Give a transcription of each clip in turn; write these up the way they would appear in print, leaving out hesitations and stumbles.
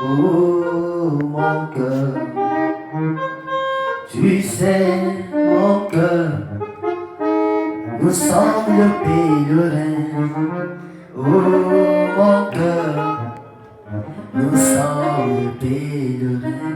Oh mon cœur, tu sais mon cœur, nous sommes le pèlerin. Oh mon cœur, nous sommes le pèlerin.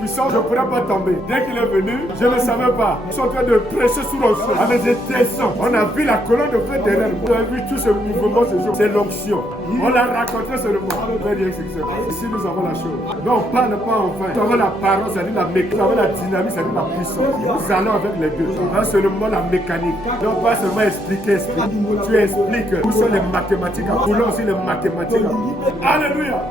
puissance, je ne pourrais pas tomber. Dès qu'il est venu, je ne savais pas. Ils sont en train de prêcher sous l'onction. Avec des descends. On a vu la colonne de feu derrière. On a vu tout ce mouvement ce jour. C'est l'onction. On l'a raconté seulement. Ici, nous avons la chose. Non, on ne parle pas enfin. Nous avons la parole, c'est-à-dire la mécanique. Nous avons la dynamique, c'est-à-dire la puissance. Nous allons avec les deux. Non seulement la mécanique. Non pas seulement expliquer. Tu expliques où sont les mathématiques. Où sont aussi les mathématiques. Alléluia.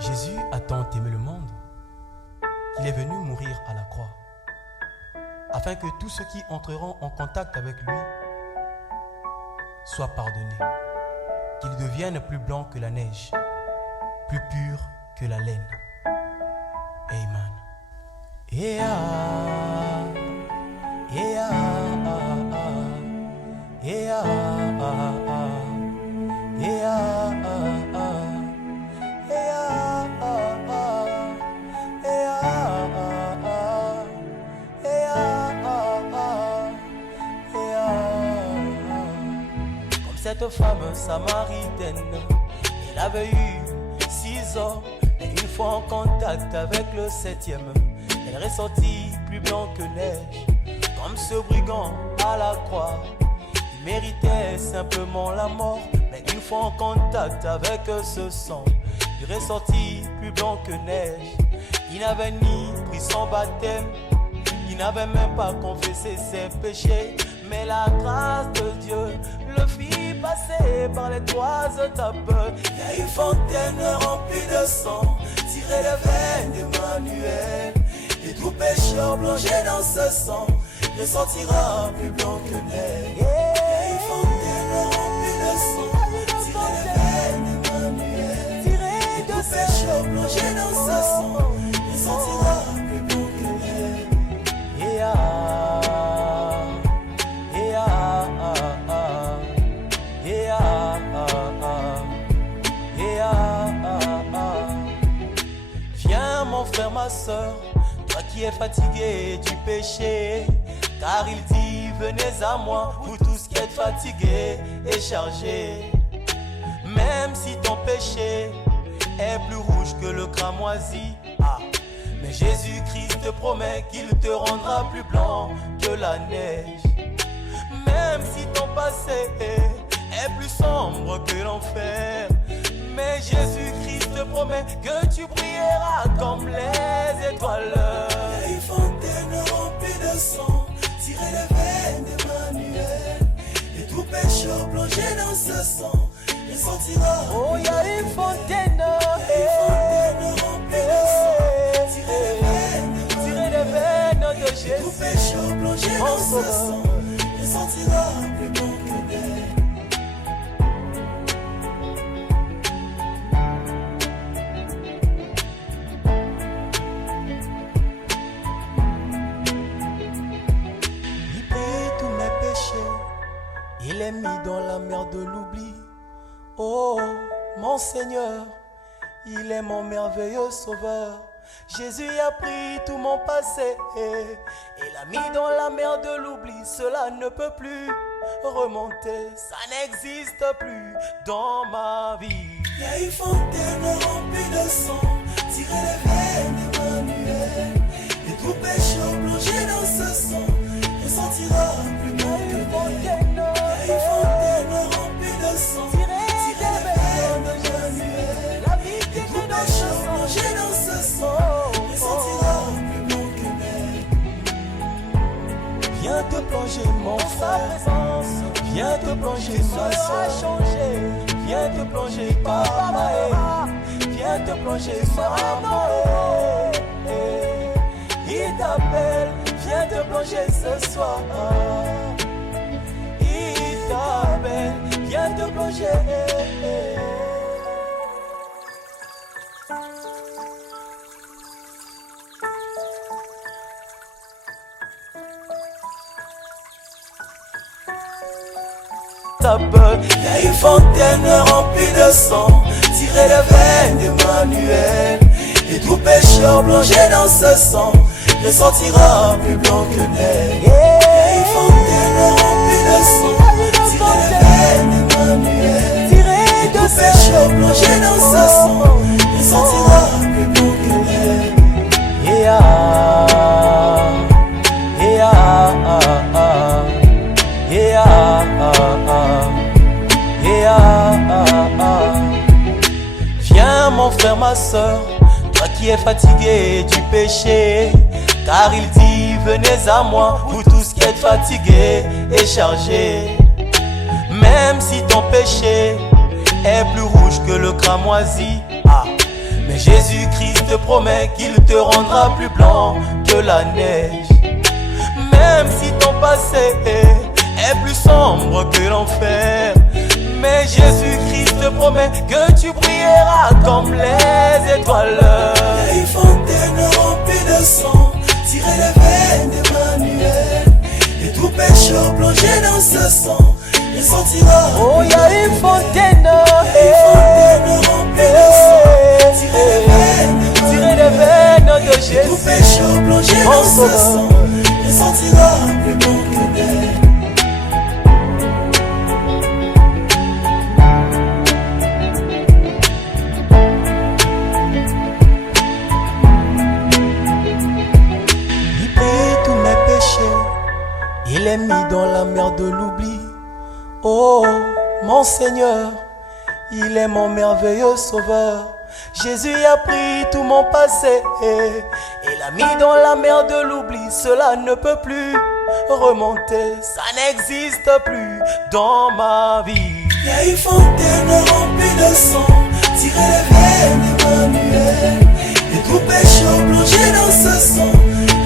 Jésus a tant aimé le monde qu'il est venu mourir à la croix, afin que tous ceux qui entreront en contact avec lui soient pardonnés, qu'ils deviennent plus blancs que la neige, plus purs que la laine. Amen. Yeah, yeah, yeah, yeah. Cette femme samaritaine, elle avait eu 6 ans, et une fois en contact avec le 7e, elle ressortit plus blanc que neige, comme ce brigand à la croix. Il méritait simplement la mort, mais une fois en contact avec ce sang, il ressortit plus blanc que neige. Il n'avait ni pris son baptême, il n'avait même pas confessé ses péchés, mais la grâce de Dieu le fit passer par les 3 étapes. Il y a une fontaine remplie de sang, tirée des veines d'Emmanuel, et tout pécheur plongé dans ce sang ressortira plus blanc que neige. Il y a une fontaine remplie de sang, tirée des veines péchés plongés dans ce sang ne sentira plus bon que l'air. Viens mon frère, ma soeur, toi qui es fatigué du péché, car il dit venez à moi, vous tous qui êtes fatigués et chargés. Même si ton péché est plus rouge que le cramoisi, mais Jésus-Christ te promet qu'il te rendra plus blanc que la neige. Même si ton passé est plus sombre que l'enfer, mais Jésus-Christ te promet que tu brilleras comme les étoiles. Il y a une fontaine remplie de sang, tirée des veines d'Emmanuel, et tout pécheur plongé dans ce sang ne sortira. Oh, il y a une fontaine remplie de sang, tirée des veines de Jésus. Et tout pécheur plongé dans ce sang ne sortira plus bon que l'air. Il est mis dans la mer de l'oubli. Oh, mon Seigneur, il est mon merveilleux sauveur. Jésus a pris tout mon passé et l'a mis dans la mer de l'oubli. Cela ne peut plus remonter, ça n'existe plus dans ma vie. Il y a une fontaine remplie de sang, tirée des veines d'Emmanuel, et tout pécheur plongé dans ce sang ne sentira plus bon que l'air. Une fontaine remplie de sang, tirée des veines d'Emmanuel, la vie qui est tout pécheur plongé dans ce sang ne sentira plus bon que l'air. Viens te plonger mon frère, viens te plonger ma soeur, viens te plonger papa, viens te plonger maman. Il t'appelle, viens te plonger ce soir. Viens te plonger. Il y a une fontaine remplie de sang, tirée des veines d'Emmanuel, et tout pécheur plongé dans ce sang ne sortira plus blanc que neige. Il y a une fontaine remplie de sang, tirée des veines d'Emmanuel, et tout pécheur plongé dans ce sang ne sortira plus blanc que neige. Viens mon frère, ma soeur, toi qui es fatigué du péché, car il dit venez à moi, vous tous qui êtes fatigués et chargés. Même si ton péché est plus rouge que le cramoisi, mais Jésus-Christ te promet qu'il te rendra plus blanc que la neige. Même si ton passé est plus sombre que l'enfer, mais Jésus-Christ te promet que tu brilleras comme les étoiles. Il y a une fontaine remplie de sang, tirée des veines d'Emmanuel, et tout pécheur plongé dans ce sang ne sortira. Oh, il y a une fontaine remplie de sang, tirée des veines de Jésus. Et tout pécheur plongé dans ce sang ne sortira plus bon que l'air. Il est mis dans la mer de l'oubli. Oh, mon Seigneur, il est mon merveilleux sauveur. Jésus a pris tout mon passé et l'a mis dans la mer de l'oubli. Cela ne peut plus remonter, ça n'existe plus dans ma vie. Il y a une fontaine remplie de sang, tirée des veines d'Emmanuel, et tout pécheur plongé dans ce sang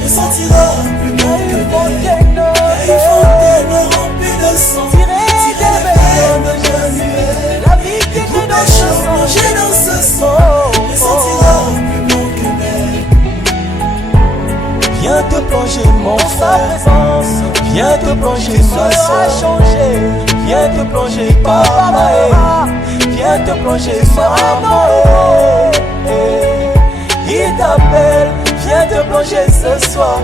ne sentira plus bon que l'air. Il y a une fontaine remplie de sang, tirée des veines d'Emmanuel, la vie qui est tout pécheur plongé dans ce sang ne Viens te plonger mon frère, viens te plonger ma soeur, viens te plonger papa, viens te plonger maman. Il t'appelle, viens te plonger ce soir.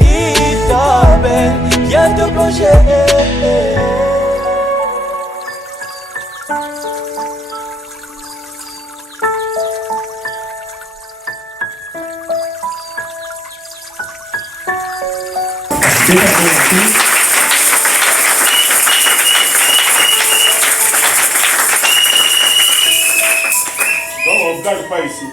Il t'appelle, viens te plonger. Donc on ne gagne pas ici.